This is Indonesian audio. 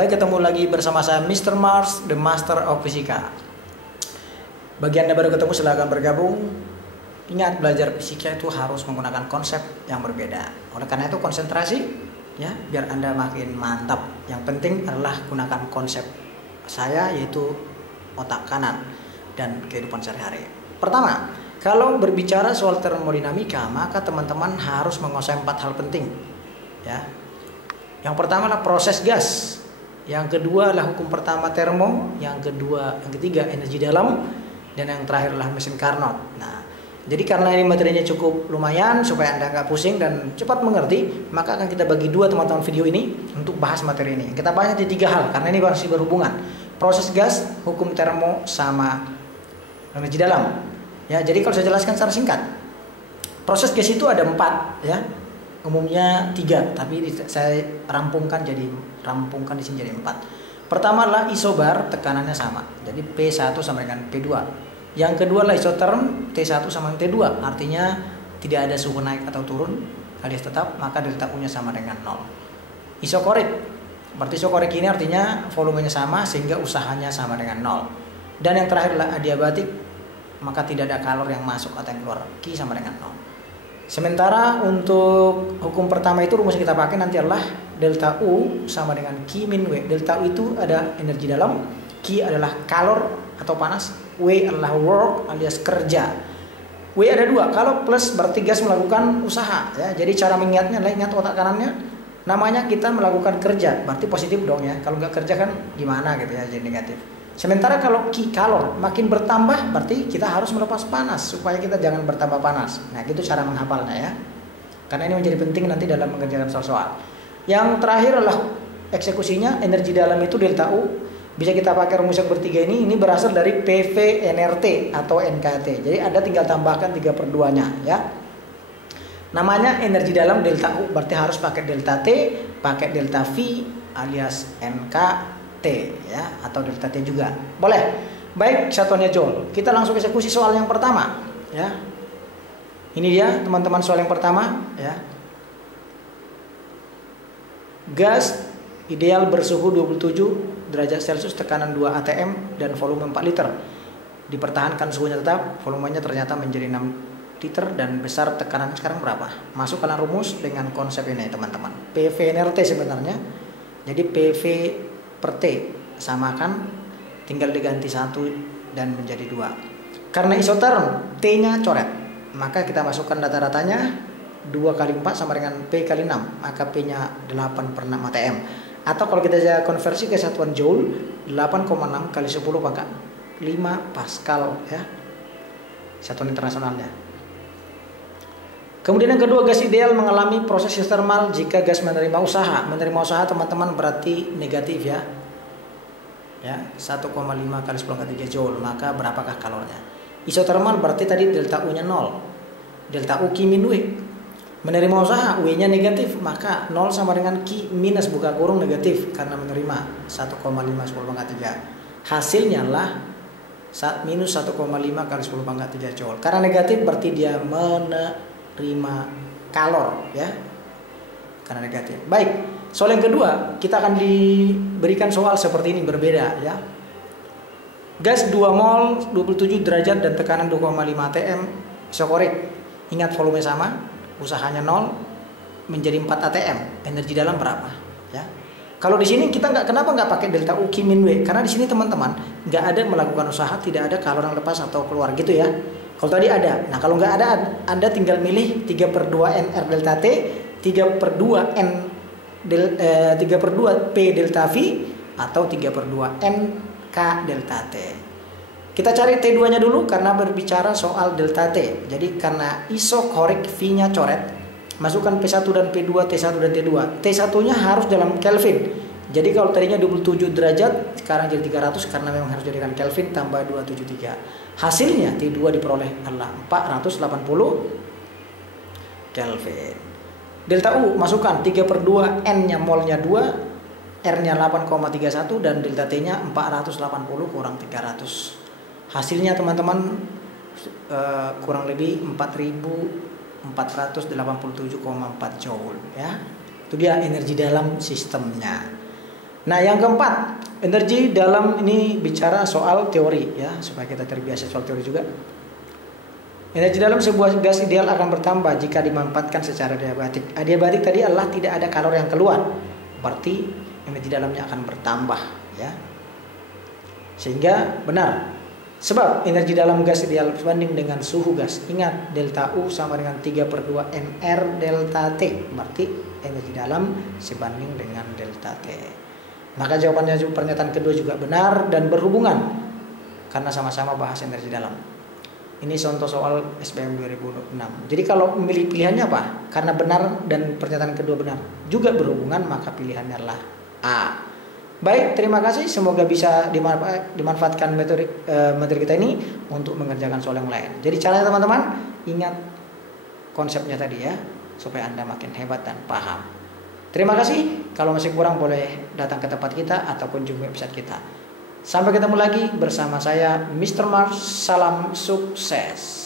Baik, ketemu lagi bersama saya Mr. Mars, The Master of Fisika. Bagi Anda baru ketemu, silakan bergabung. Ingat, belajar fisika itu harus menggunakan konsep yang berbeda. Oleh karena itu konsentrasi ya, biar Anda makin mantap. Yang penting adalah gunakan konsep saya, yaitu otak kanan dan kehidupan sehari-hari. Pertama, kalau berbicara soal termodinamika, maka teman-teman harus menguasai 4 hal penting ya. Yang pertama adalah proses gas, yang kedua adalah hukum pertama termo, yang ketiga energi dalam, dan yang terakhir adalah mesin Carnot. Nah, jadi karena ini materinya cukup lumayan supaya Anda nggak pusing dan cepat mengerti, maka akan kita bagi dua teman-teman video ini untuk bahas materi ini. Kita bahas di 3 hal karena ini masih berhubungan. Proses gas, hukum termo, sama energi dalam. Ya, jadi kalau saya jelaskan secara singkat, proses gas itu ada 4 ya. Umumnya 3, tapi saya rampungkan di sini jadi 4. Pertama adalah isobar, tekanannya sama. Jadi P1 sama dengan P2. Yang kedua adalah isotherm, T1 sama dengan T2. Artinya tidak ada suhu naik atau turun alias tetap, maka delta U-nya sama dengan 0. Isokorik, berarti isokorik ini artinya volumenya sama sehingga usahanya sama dengan 0. Dan yang terakhir adalah adiabatik, maka tidak ada kalor yang masuk atau yang keluar, Q sama dengan 0. Sementara untuk hukum pertama itu rumus yang kita pakai nanti adalah delta U sama dengan Q min W. Delta U itu ada energi dalam, Q adalah kalor atau panas, W adalah work alias kerja. W ada 2, kalau plus berarti gas melakukan usaha ya. Jadi cara mengingatnya adalah ingat otak kanannya, namanya kita melakukan kerja, berarti positif dong ya. Kalau nggak kerja kan gimana gitu ya, jadi negatif. Sementara kalau Q kalor makin bertambah, berarti kita harus melepas panas supaya kita jangan bertambah panas. Nah, itu cara menghafalnya ya. Karena ini menjadi penting nanti dalam mengerjakan soal-soal. Yang terakhir adalah eksekusinya, energi dalam itu delta U. Bisa kita pakai rumus yang bertiga ini berasal dari PV NRT atau NKT. Jadi Anda tinggal tambahkan 3/2-nya ya. Namanya energi dalam delta U, berarti harus pakai delta T, pakai delta V alias NKT ya, atau delta T juga boleh. Baik, satuannya joule. Kita langsung eksekusi soal yang pertama ya. Ini dia teman-teman soal yang pertama ya. Gas ideal bersuhu 27 derajat Celcius, tekanan 2 atm dan volume 4 liter. Dipertahankan suhunya tetap, volumenya ternyata menjadi 6 liter dan besar tekanan sekarang berapa? Masukkan rumus dengan konsep ini teman-teman. PV NRT sebenarnya. Jadi PV per T samakan, tinggal diganti 1 dan menjadi 2. Karena isotherm T-nya coret, maka kita masukkan data-datanya 2 kali 4 sama dengan P kali 6, maka P-nya 8/6 atm. Atau kalau kita konversi ke satuan joule, 8,6 kali 10 pangkat 5 pascal ya, satuan internasionalnya. Kemudian yang kedua, gas ideal mengalami proses isotermal jika gas menerima usaha. Menerima usaha teman-teman berarti negatif ya. Ya, 1,5 kali 10⁻³ joule, maka berapakah kalornya? Isotermal berarti tadi delta U-nya 0. Delta U Q min W. Menerima usaha, W-nya negatif, maka 0 sama dengan Q minus buka kurung negatif karena menerima 1,5 10⁻³. Hasilnya adalah minus 1,5 kali 10⁻³ joule. Karena negatif berarti dia menerima kalor ya, karena negatif. Baik, soal yang kedua kita akan diberikan soal seperti ini, berbeda ya. Gas 2 mol 27 derajat dan tekanan 2,5 atm, isokorik. Ingat volume sama, usahanya 0, menjadi 4 atm. Energi dalam berapa ya? Kalau di sini kita kenapa nggak pakai delta U Q min W? Karena di sini teman-teman nggak ada melakukan usaha, tidak ada kalor yang lepas atau keluar gitu ya. Kalau tadi ada, nah kalau nggak ada, Anda tinggal milih 3/2 NR delta T, 3/2 3/2 P delta V, atau 3/2 NK delta T. Kita cari T2-nya dulu karena berbicara soal delta T. Jadi karena isokorik V-nya coret, masukkan P1 dan P2, T1 dan T2. T1-nya harus dalam Kelvin. Jadi kalau tadinya 27 derajat, sekarang jadi 300 karena memang harus jadikan Kelvin tambah 273. Hasilnya T2 diperoleh adalah 480 Kelvin. Delta U masukkan 3/2 N-nya molnya 2, R-nya 8,31 dan delta T-nya 480 kurang 300. Hasilnya teman-teman kurang lebih 4.487,4 joule ya. Itu dia energi dalam sistemnya. Nah, yang keempat, energi dalam ini bicara soal teori ya, supaya kita terbiasa soal teori juga. Energi dalam sebuah gas ideal akan bertambah jika dimanfaatkan secara adiabatik. Adiabatik tadi adalah tidak ada kalori yang keluar, berarti energi dalamnya akan bertambah ya. Sehingga benar. Sebab energi dalam gas ideal sebanding dengan suhu gas. Ingat, delta U sama dengan 3/2 mR delta T. Berarti energi dalam sebanding dengan delta T. Maka jawabannya pernyataan kedua juga benar dan berhubungan karena sama-sama bahas energi dalam. Ini contoh soal SBM 2006. Jadi kalau memilih pilihannya apa? Karena benar dan pernyataan kedua benar juga berhubungan, maka pilihannya adalah A. Baik, terima kasih. Semoga bisa dimanfaatkan materi kita ini untuk mengerjakan soal yang lain. Jadi caranya teman-teman, ingat konsepnya tadi ya, supaya Anda makin hebat dan paham. Terima kasih. Kalau masih kurang boleh datang ke tempat kita atau kunjungi website kita. Sampai ketemu lagi bersama saya Mr. Mars. Salam sukses.